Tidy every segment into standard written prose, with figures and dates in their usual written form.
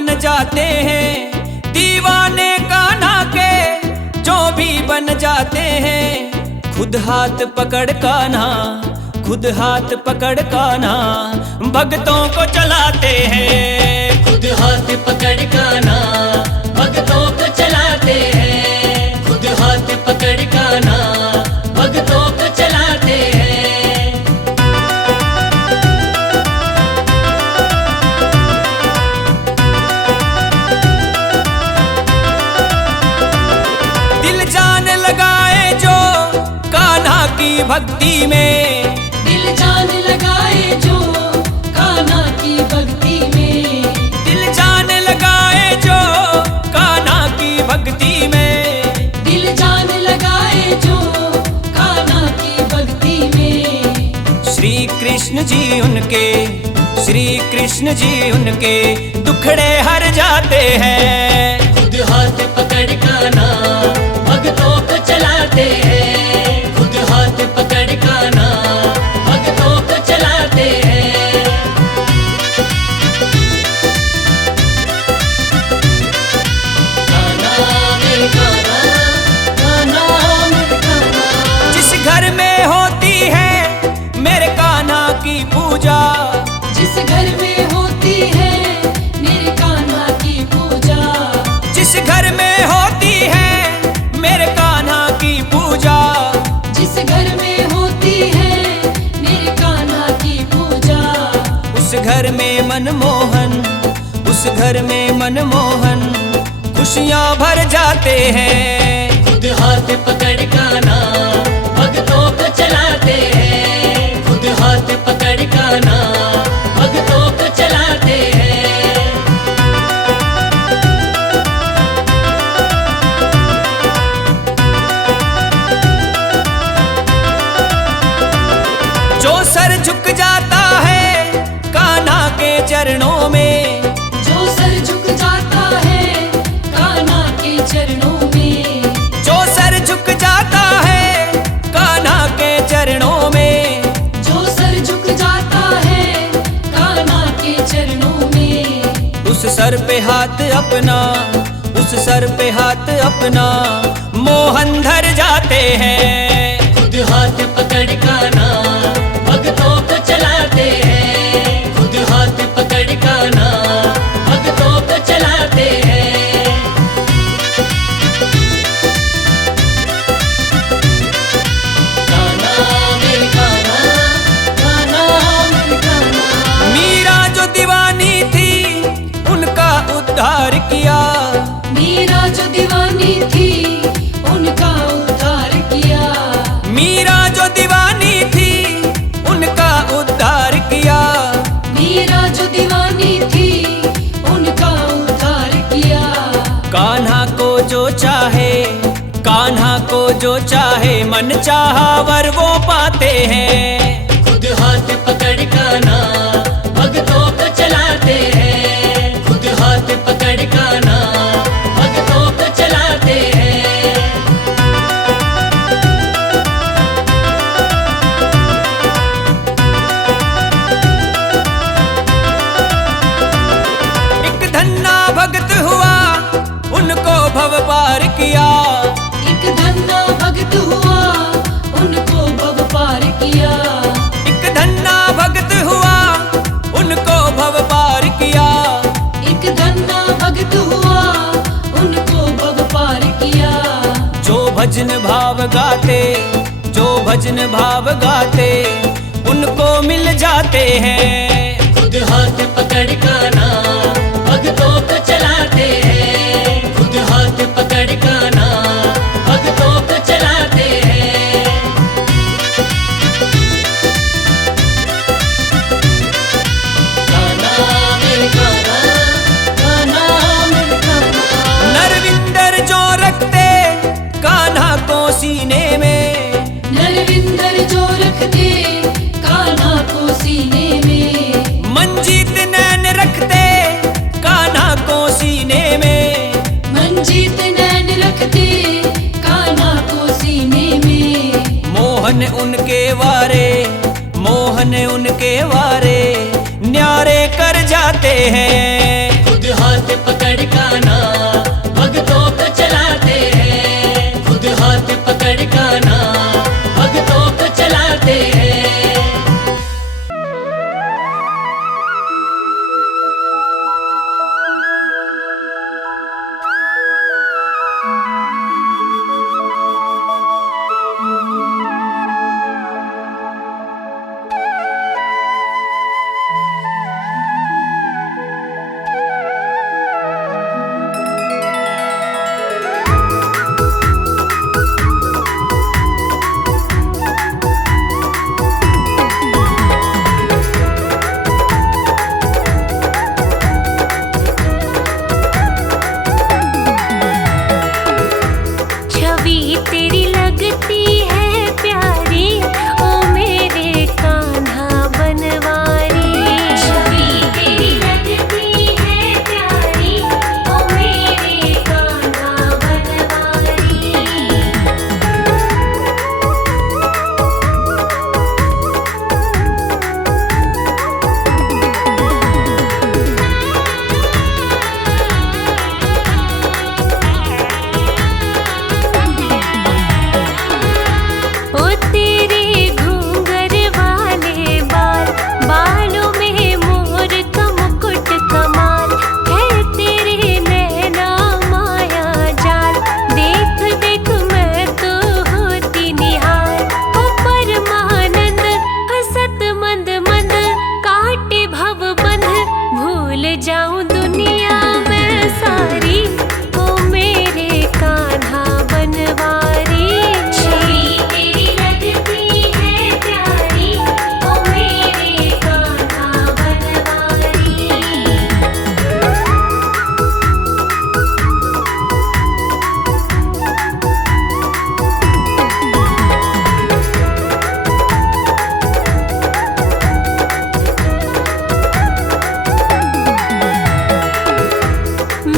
बन जाते हैं दीवाने कान्हा के, जो भी बन जाते हैं। खुद हाथ पकड़ कान्हा, खुद हाथ पकड़ कान्हा भक्तों को चलाते हैं। खुद हाथ पकड़ कान्हा भक्तों को चलाते हैं। खुद हाथ पकड़ कान्हा भक्तों को चलाते हैं। दिल जान लगाए जो कान्हा की भक्ति में, दिल जान लगाए जो कान्हा की भक्ति में। दिल जान लगाए जो कान्हा की भक्ति में। दिल जान लगाए जो कान्हा की भक्ति में। श्री कृष्ण जी उनके, श्री कृष्ण जी उनके दुखड़े हर जाते हैं। खुद हाथ पकड़ कान्हा भक्तों को चलाते हैं। खुद हाथ पकड़ कान्हा भक्तों को चलाते हैं। कान्हा मेरे कान्हा, कान्हा मेरे कान्हा। जिस घर में होती है मेरे कान्हा की पूजा, जिस घर में होती है मेरे कान्हा की पूजा। जिस घर में होती है मेरे कान्हा की पूजा। जिस घर में होती है मेरे कान्हा की पूजा। उस घर में मनमोहन, उस घर में मनमोहन खुशियाँ भर जाते हैं। खुद हाथ पकड़ कान्हा भक्तों को चलाते हैं। खुद हाथ पकड़ कान्हा भक्तों को चलाते हैं। जो सर झुक जाता है कान्हा के चरणों में, जो सर झुक जाता है कान्हा के चरणों में। जो सर झुक जाता है कान्हा के चरणों में। जो सर झुक जाता है कान्हा के चरणों में। उस सर पे हाथ अपना, उस सर पे हाथ अपना मोहन धर जाते हैं। खुद हाथ पकड़ कान्हा भक्तों को चलाते हैं। खुद हाथ पकड़ कान्हा भक्तों को चलाते हैं। कान्हा मेरे कान्हा, कान्हा मेरे कान्हा। मीरा जो दीवानी थी उनका उद्धार किया। मीरा जो दीवानी थी उनका उद्धार किया। मीरा जो दीवानी थी उनका उद्धार किया। मीरा जो दीवानी थी उनका उद्धार किया। कान्हा को जो चाहे, कान्हा को जो चाहे मन चाहा वर वो पाते हैं। खुद हाथ पकड़ कान्हा भक्तों को चलाते हैं। खुद हाथ पकड़ कान्हा भक्तों को चलाते हैं। एक धन्ना भक्त हुआ उनको भव पार किया। एक धन्ना भक्त हुआ उनको भव पार किया। एक धन्ना भक्त हुआ उनको भव पार किया। एक धन्ना भक्त हुआ उनको भव पार किया। जो भजन भाव गाते, जो भजन भाव गाते उनको मिल जाते हैं। खुद हाथ पकड़ कान्हा भक्तों को चलाते हैं। खुद हाथ पकड़ कान्हा भक्तों को चलाते हैं। कान्हा मेरे कान्हा, कान्हा मेरे कान्हा। नरविंदर जो रखते कान्हा को सीने में, नरविंदर जो रखते कान्हा को सीने में। मंजीत नैन रखते कान्हा को सीने में। मंजीत नैन रखते कान्हा को सीने में। मोहन उनके वारे, मोहन उनके वारे न्यारे कर जाते हैं। खुद हाथ हाथ पकड़ कान्हा भक्तों को चलाते हैं, खुद हाथ पकड़ कान्हा भक्तों को चलाते हैं। तेरी लगती है प्यारी, ओ मेरे कान्हा बनवारी। छवि तेरी लगती है प्यारी, ओ मेरे कान्हा बनवारी। ओ तेरे घूंघर वाले बाल, बालों में मोर का मुकुट कमाल है, तेरे नैना माया जाल। देख देख मैं तो होती निहाल, ओ परमानंद हसत मंद मंद काटे भव बंध। भूल जाऊं दुनिया मैं सारी, ओ मेरे कान्हा बनवारी। छवि तेरी लगती है प्यारी, ओ मेरे कान्हा बनवारी।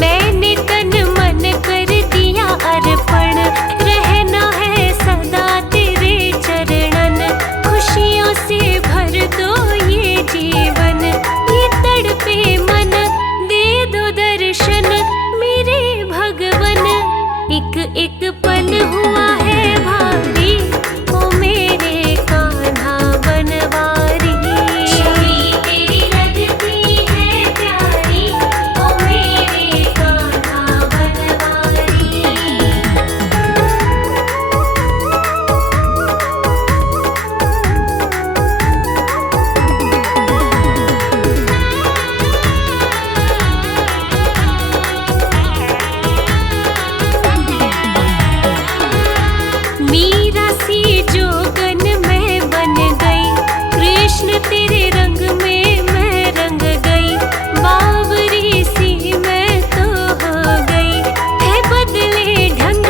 मैंने तन मन कर दिया अर्पण, रहना है सदा तेरे चरणन। खुशियों से भर दो ये जीवन, ये तड़पे मन दे दो दर्शन मेरे भगवन। एक एक पल हुआ है भारी, ओ मेरे कान्हा बनवारी। छवि तेरी लगती है प्यारी, ओ मेरे कान्हा बनवारी। मीरा सी जोगन मैं बन गई, कृष्ण तेरे रंग में मैं रंग गई। बावरी सी मैं तो हो गई, है बदले ढंग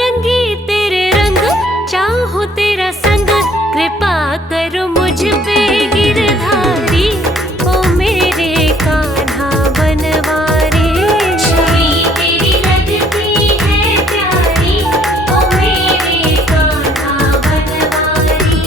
रंगी तेरे रंग। चाहूं तेरा संग, कृपा करो मुझ पे गिरधारी, ओ मेरे कान्हा बनवारी। छवि तेरी लगती है प्यारी, ओ मेरे कान्हा बनवारी।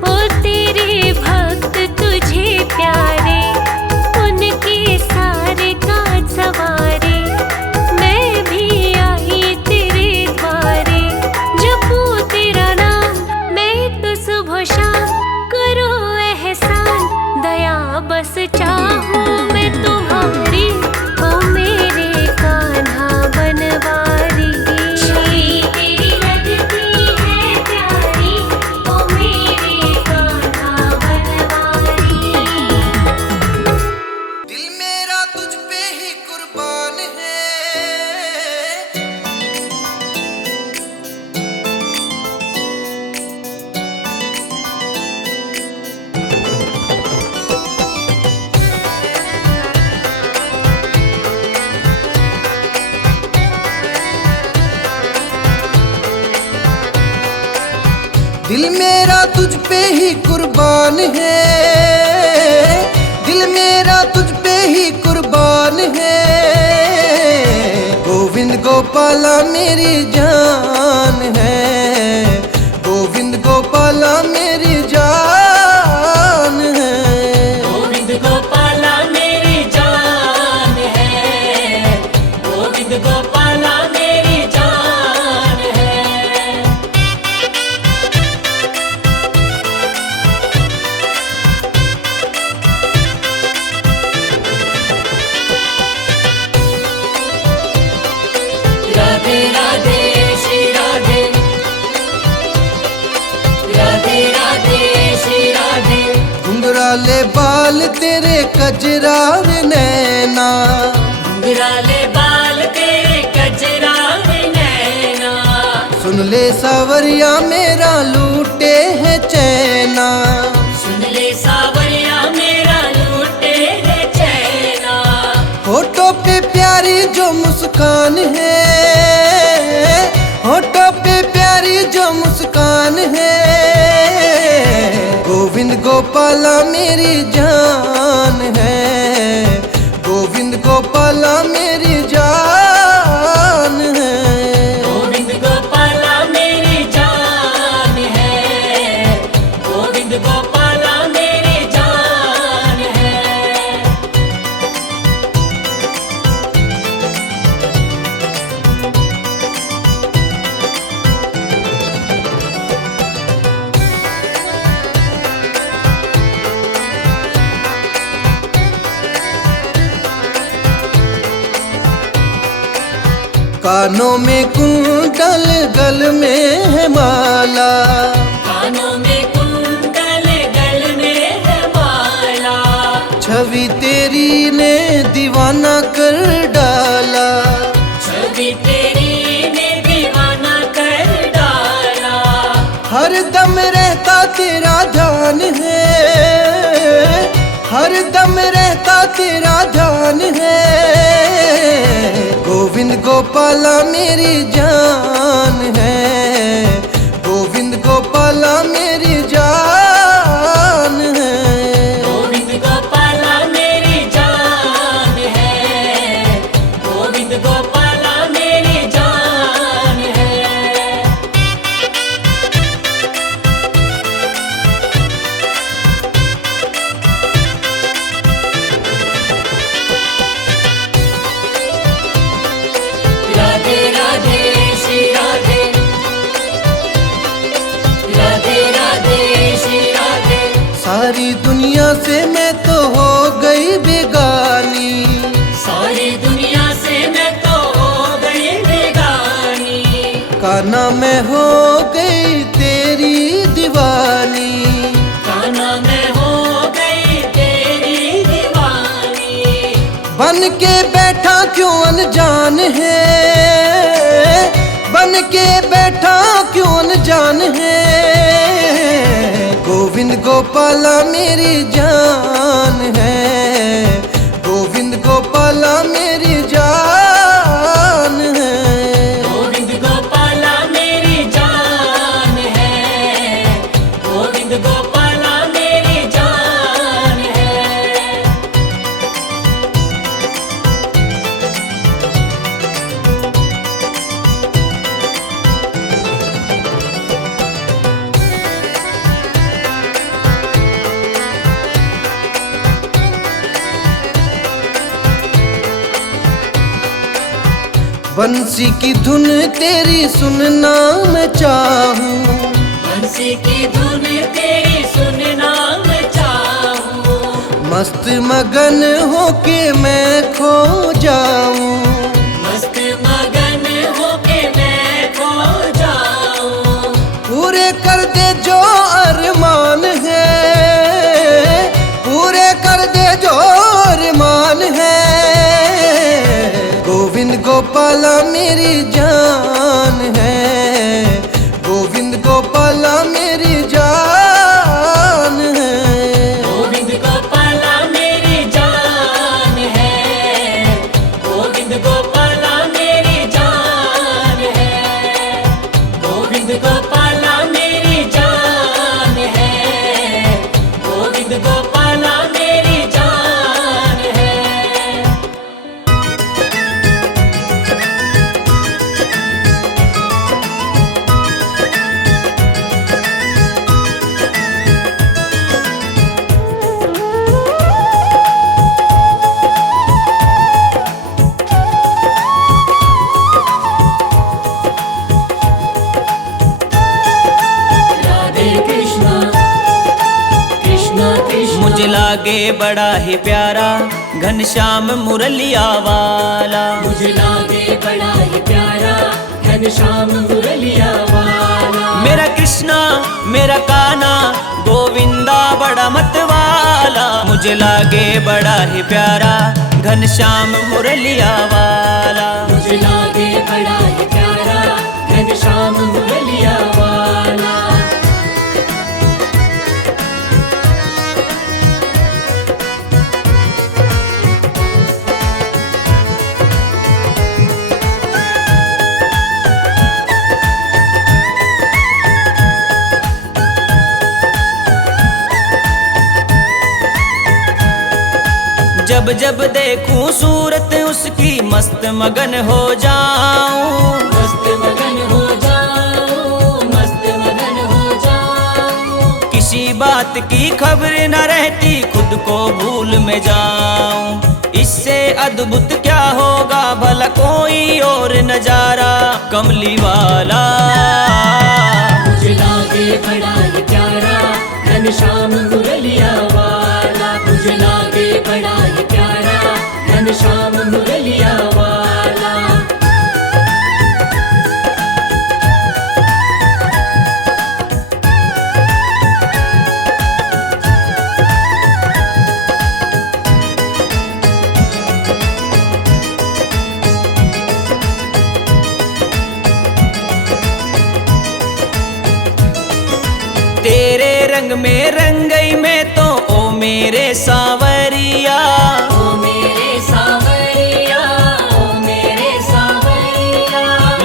ओ तेरे भक्त तुझे प्यारे, उनके सारे काज सवारे। मैं भी आई तेरे द्वारे, जपू तेरा नाम मैं तो सुबह शाम। करो एहसान दया बस चाहूं मैं तुम्हारी, ओ मेरे कान्हा बनवारी। छवि तेरी लगती है प्यारी, ओ मेरे कान्हा बनवारी। दिल मेरा तुझ पे ही कुर्बान है, दिल मेरा तुझ पे ही कुर्बान है, दिल मेरा तुझ पे ही कुर्बान है। गोविंद गोपाला मेरी जान है, गोविंद गोपाला मेरी जान है। गोविंद गोपाला मेरी जान है, गोविंद गोपाला मेरी जान है। राधे राधे श्री राधे, राधे राधे श्री राधे। घुंघराले बाल तेरे कजरार नैना, घुंघराले बाल तेरे कजरार नैना। सुन ले सावरिया मेरा लूटे है चैना। सुन ले सावरिया मेरा लूटे है चैना। होठों पे प्यारी जो मुस्कान है, होठों पे प्यारी जो मुस्कान है। गोविंद गोपाला मेरी जान है, गोविंद गोपाला मेरी जान है। गोविंद गोपाला मेरी जान है, गोविंद गोपाला मेरी जान है। कानों में कुंडल गल में है माला, कानों में कुंडल गल में है माला। छवि तेरी ने दीवाना कर डाला। छवि तेरी ने दीवाना कर डाला। हर दम रहता तेरा ध्यान है, हर दम रहता तेरा ध्यान है। गोविंद गोपाला मेरी जान है, गोविंद गोपाला मेरी जान है। गोविंद गोपाला मेरी जान है, गोविंद गोपाला मेरी जान है। राधे राधे श्री राधे, राधे राधे श्री राधे। सारी दुनिया से मैं तो हो गई बेगानी, सारी दुनिया से मैं तो हो गई बेगानी। कान्हा मैं हो गई तेरी दीवानी। कान्हा मैं हो गई तेरी दीवानी। बन के बैठा क्यों अनजान है, बन के बैठा क्यों अनजान है। गोविंद गोपाला मेरी जान है, गोविंद गोपाला मेरी जान है। गोविंद गोपाला मेरी जान है, गोविंद गोपाला मेरी जान है। बंसी की धुन तेरी सुनना मैं चाहूं, बंसी की धुन तेरी सुनना मैं चाहूं। मस्त मगन होके मैं खो जाऊं। मस्त मगन होके मैं खो जाऊं। पूरे कर दे जो अरमान है, पूरे कर दे जो अरमान है। गोविंद गोपाला मेरी जान है, गोविंद गोपाला मेरी जान है। गोविंद गोपाला मेरी जान है, गोविंद गोपाला मेरी जान है। गोविंद गोपाला मेरी जान है, गोविंद गोपाला मेरी जान है। लागे बड़ा ही प्यारा घनश्याम मुरलिया वाला। मुझे लागे बड़ा ही प्यारा घनश्याम मुरलिया वाला। मेरा कृष्णा मेरा कान्हा गोविंदा बड़ा मतवाला। मुझे लागे बड़ा ही प्यारा घनश्याम मुरलिया वाला। मुझे लागे बड़ा ही प्यारा घनश्याम मुरलिया वाला। जब जब देखूं सूरत उसकी मस्त मगन हो जाऊं। मस्त मगन हो जाऊं, मस्त मगन हो जाऊं। किसी बात की खबर न रहती खुद को भूल में जाऊं। इससे अद्भुत क्या होगा भला कोई और नजारा कमली वाला। मुझे लागे बड़ा ही प्यारा घनश्याम मुरलिया वाला। मुझे लागे बड़ा ही प्यारा घनश्याम मुरलिया वाला। तेरे रंग में रंग गई मैं तो ओ मेरे सांवरिया। ओ मेरे सांवरिया, ओ मेरे सांवरिया।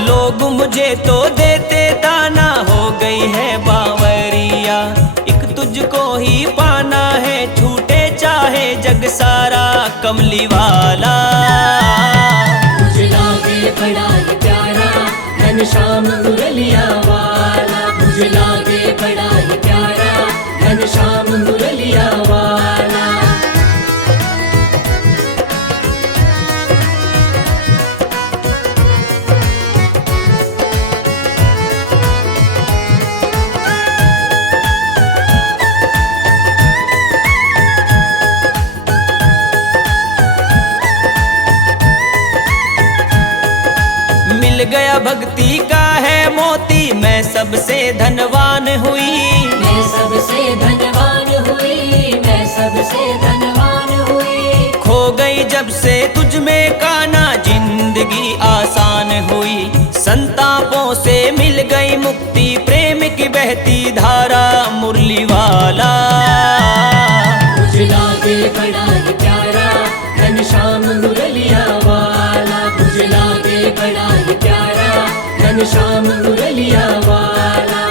लोग मुझे तो देते ताना हो गई है बावरिया। एक तुझको ही पाना है छूटे चाहे जग सारा कमली वाला। मुझे लागे बड़ा ही प्यारा घनश्याम मुरलिया वाला। मुझे लागे बड़ा ही प्यारा घनश्याम मुरलिया वाला। मिल गया भक्ति का है मोती मैं सबसे धनवान हुई। मैं सबसे धनवान हुई, मैं सबसे धनवान हुई। खो गई जब से तुझ में कान्हा जिंदगी आसान हुई। संतापों से मिल गई मुक्ति प्रेम की बहती धारा मुरली वाला। मुझे लागे बड़ा ही प्यारा घनश्याम मुरलिया वाला। मुझे लागे बड़ा ही प्यारा घनश्याम मुरलिया वाला।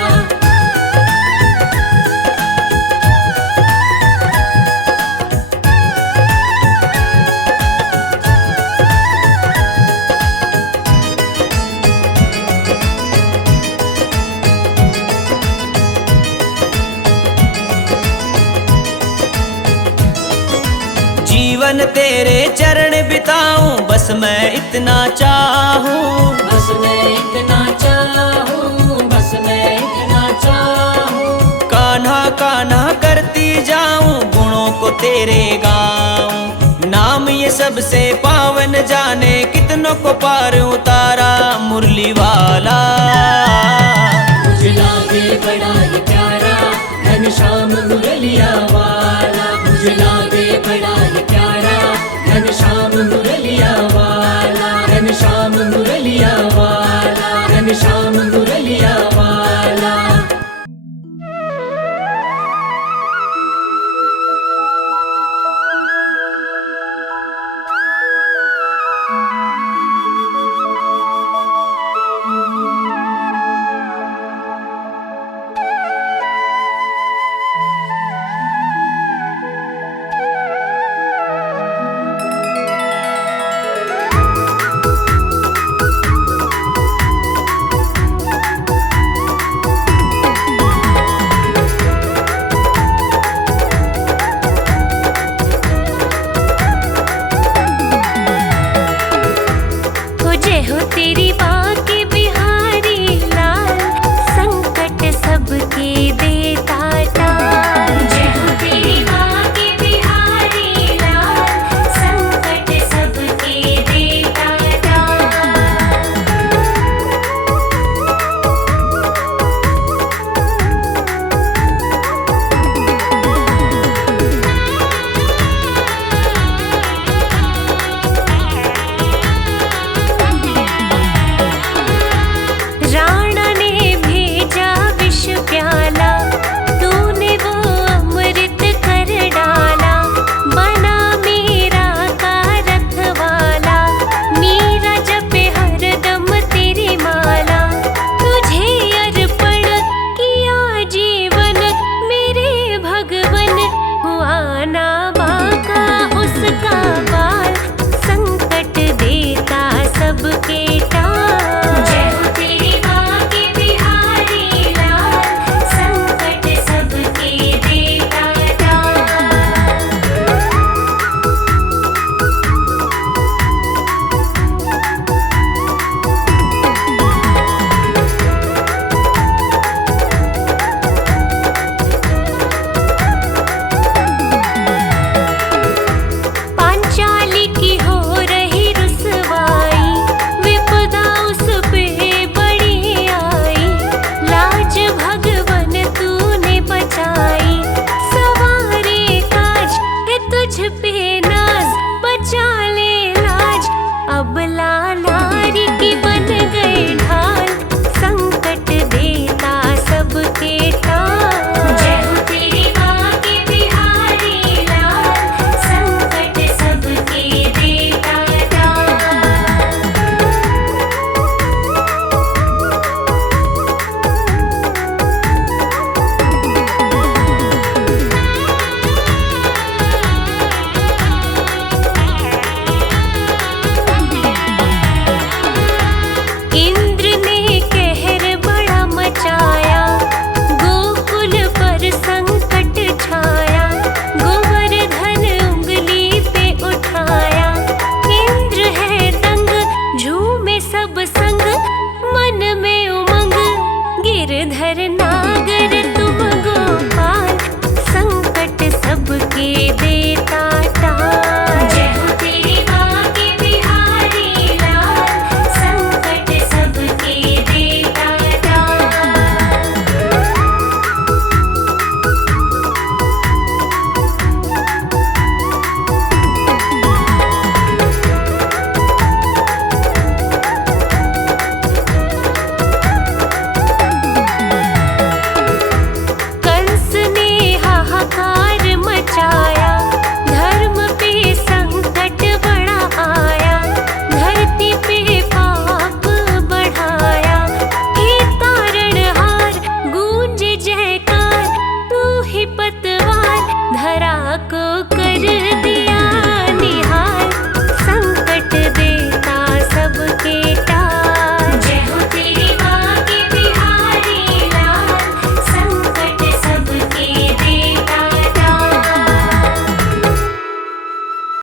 जीवन तेरे चरण बिताऊं बस मैं इतना चाहूं। बस मैं इतना चाहूं, बस मैं इतना चाहूं। कान्हा कान्हा करती जाऊं गुणों को तेरे गाऊं। नाम ये सबसे पावन जाने कितनों को पार उतारा मुरली वाला। मुझे लागे बड़ा ही प्यारा घनश्याम मुरलिया वाला। मुझे लागे बड़ा ही प्यारा घनश्याम मुरलिया वाला। घनश्याम मुरलिया वाला, घनश्याम मुरलिया वाला। सबके देता टाल। जय हो तेरी माँ के बिहार सबके